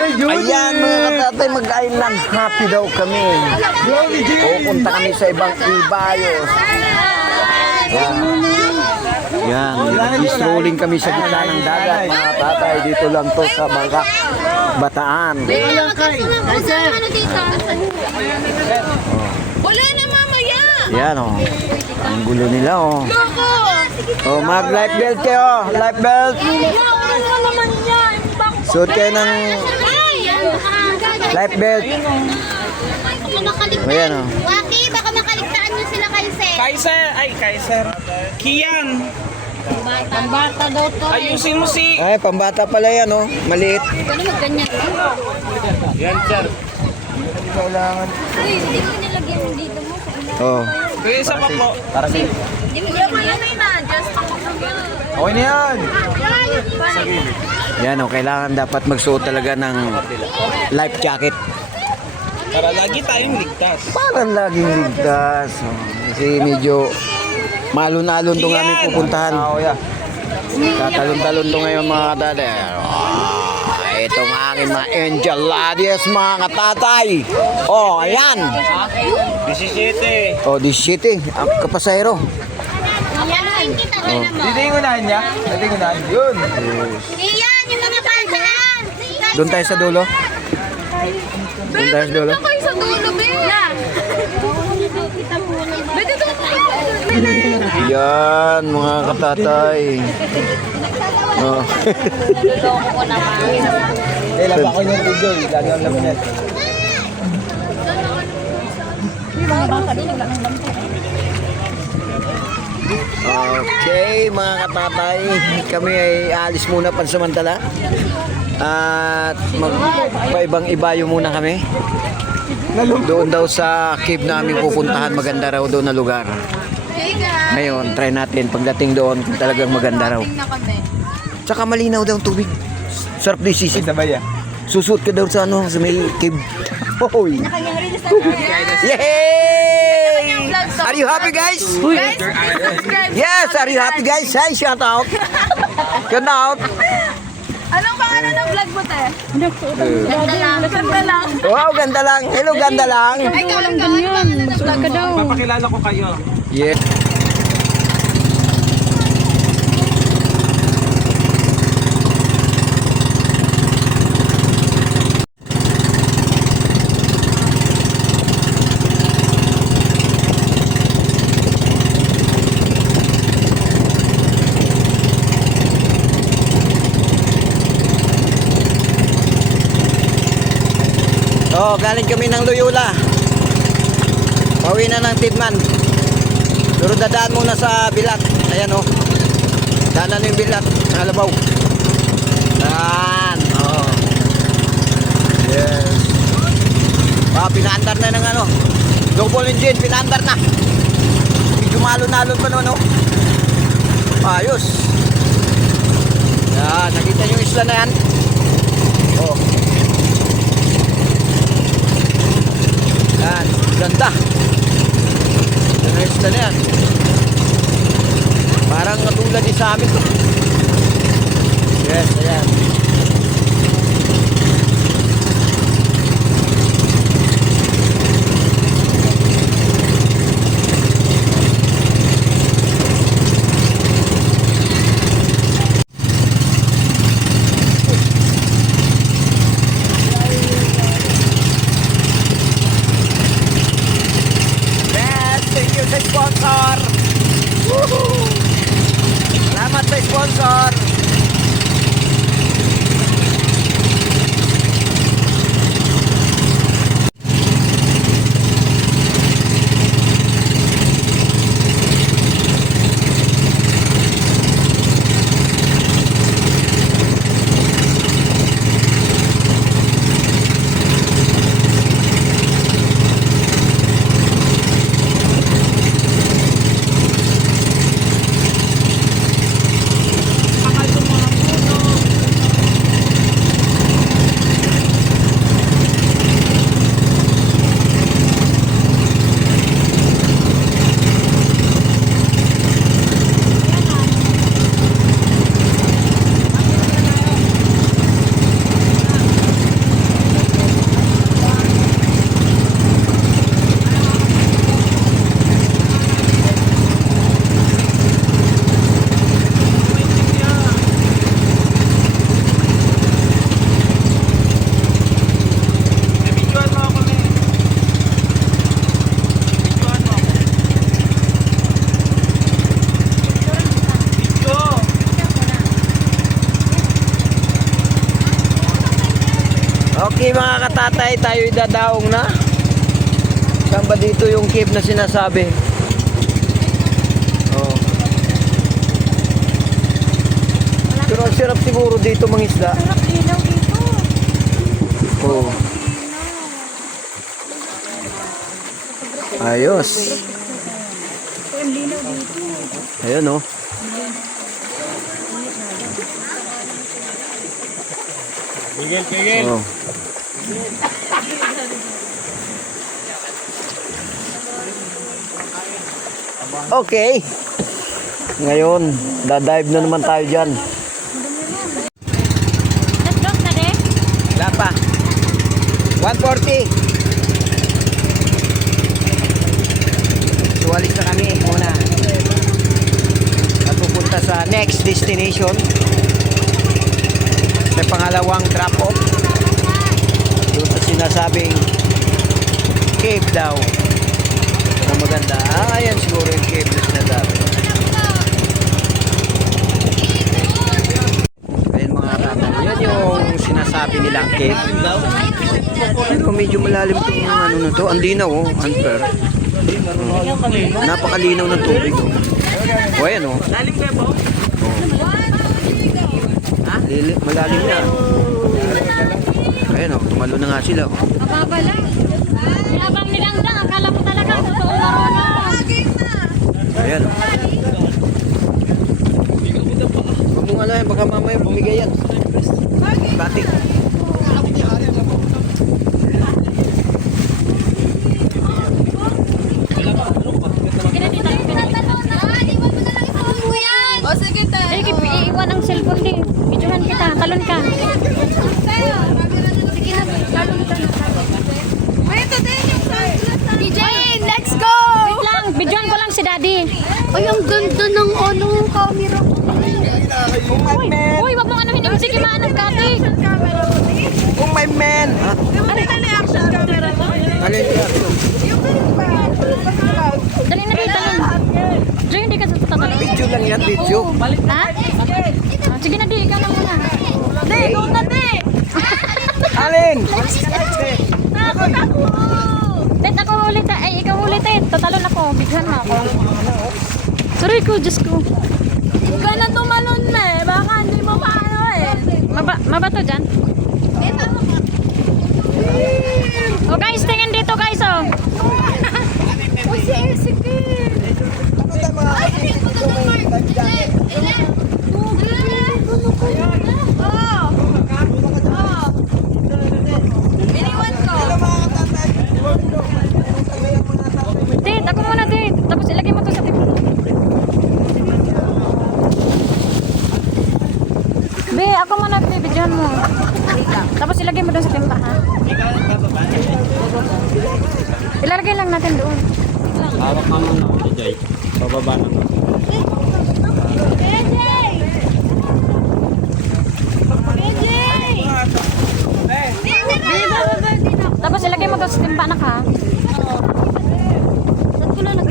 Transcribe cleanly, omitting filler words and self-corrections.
Ayan mga katatay, mag-island happy daw kami. Pupunta kami sa ibang ibayos. Yan, strolling kami sa gitna ng dagat mga tatay. Dito lang to sa Bangka, Bataan. Wala na mamaya! Yan o, ang gulo nila o. Oh, mag life belt kayo, life belt. Ano naman yan? Suot kayo ng life belt. Ayan o. Waki, baka makaligtaan nyo sila kay Seth. Kaiser. Kian. Pambata daw to. Ayusin mo si... Ay, pambata pala yan o, maliit. Ano magganyan? Yan, sir. Kailangan. Hindi ko nilagyan dito mo sa ilaw. Oh. Kaya isa pa po. Hindi mo nilagyan na. Just Okay na yan. Yan o, kailangan dapat magsuot talaga ng life jacket. Para lagi tayong ligtas. Parang laging ligtas. Oh, kasi medyo malun-alun itong aming pupuntahan. Tatalon-talon ito ngayon mga katatay. Itong aking mga angel ladies mga katatay. Oh, ayan. 17. Oh, 17. Ang kapasahero. Yan, kita ka na mo. Dito yung unahan niya? Dito yung unahan. Yun. Iyan, yung mga bandaan. Doon tayo sa dulo. Doon tayo sa dulo. Kayo sa dulo, Bella. Pwede doon kayo. Yan, mga katatay. Oh. Naluloko ko naman. Laba ko yung video. Lagi ang laman yan. Okay, mga katatay, kami ay alis muna pansamantala. At magpaibang ibayo muna kami. Doon daw sa cave namin pupuntahan, maganda raw doon na lugar. Hey guys. Ngayon, try natin pagdating doon kung talagang maganda raw. Na kami. Tsaka malinaw daw ang tubig. Sarap din sisig. Sabay ah. Susuot ka daw sa ano, sa may cave. Hoy! Yay! Are you happy guys? Yes, are you happy guys? Hi, shout out. Shout out. Anong pangalan ng vlog mo, te? Ganda lang. Ganda lang. Wow, ganda lang. Hello, ganda lang. Ay, ikaw lang ganyan. Vlog ka daw. Papakilala ko kayo. Yeah. Oh, galing kami ng Loyola. Pauwi na ng Tidman. Pero dadaan muna sa Bilat. Ayan oh. Daanan yung Bilat. Halabaw. Yan. Oh. Yes. Pinaandar na ng ano. Double engine. Pinaandar na. Medyo malon-alon pa noon oh. Ayos. Yan. Nakita nyo yung isla na yan. Oh. Yan, ganda. Ayos na yan. Parang katulad din sa amin to. Yes, ayan. Sa sponsor. Woohoo! Salamat sa sponsor. Okay mga katatay, tayo dadaong na. Saan ba dito yung cave na sinasabi? Oh. Pero ang sarap siguro dito mangisda. Sarap ilaw dito. Oh. Ayos. Ang linaw dito. Ayun oh. Pigil. Oh. Okay. Ngayon, dadive na naman tayo dyan. Let's go na din. Wala pa. 140. So, alis na kami muna. At pupunta sa next destination. May pangalawang drop-off. Doon sa sinasabing cave daw. Na maganda. Ayan siguro yung cave na sinasabi. Ayan mga tatay. Yan yung sinasabi nilang cave. Pero medyo malalim itong ano na to. Ang linaw oh. Unfair. Napakalinaw ng tubig oh. O ayan oh. Lalim kayo po? Malalim na. Ayan oh. Tumalo na nga sila oh. Mababa lang. Yabang nilang dyan. Akala mo talaga. Totoo marunong. Ayan oh. Huwag mong alahin. Baka mamaya bumigay yan. Batik. O sige tayo. Sige, iiwan ang cellphone din. Videohan kita. Talon ka. Sige na, talon ka. Wait, din yung DJ, let's go! Wait lang, videohan ko lang si Daddy. Ay, ang ganda ng ano, camera. Uy, wag mo ano hindi. Sige, maanong kati. Oh my man! Ha? Ano yung action camera mo? Alin yan? Dali na dito. Joy, hindi ka tatalon. Video lang yan, video. Ha? Ah, sige na, di. Ikaw na muna. Di, ikaw na, di. Alin? Takot ako. Tet, ako ulit. Ay, ikaw ulit, eh. Tatalon ako. Bighan mo ako. Sorry ko, Diyos ko. Huwag ka na tumalon na eh. Baka hindi mo paano eh. Mabato dyan? Oh guys, tingin dito guys oh. Oh, si Elsie Kid. Iniwan ko. Tit, ako muna Tit. Tapos ilagay mo to sa tipo. Be, ako muna bibidyohan mo. Tapos ilagay mo doon sa timba ha. Ilalagay lang natin doon. Hawak ka muna ako, Jay. Pababa na. Tapos ilagay mo doon sa timba anak ha. Saan ko lalagay?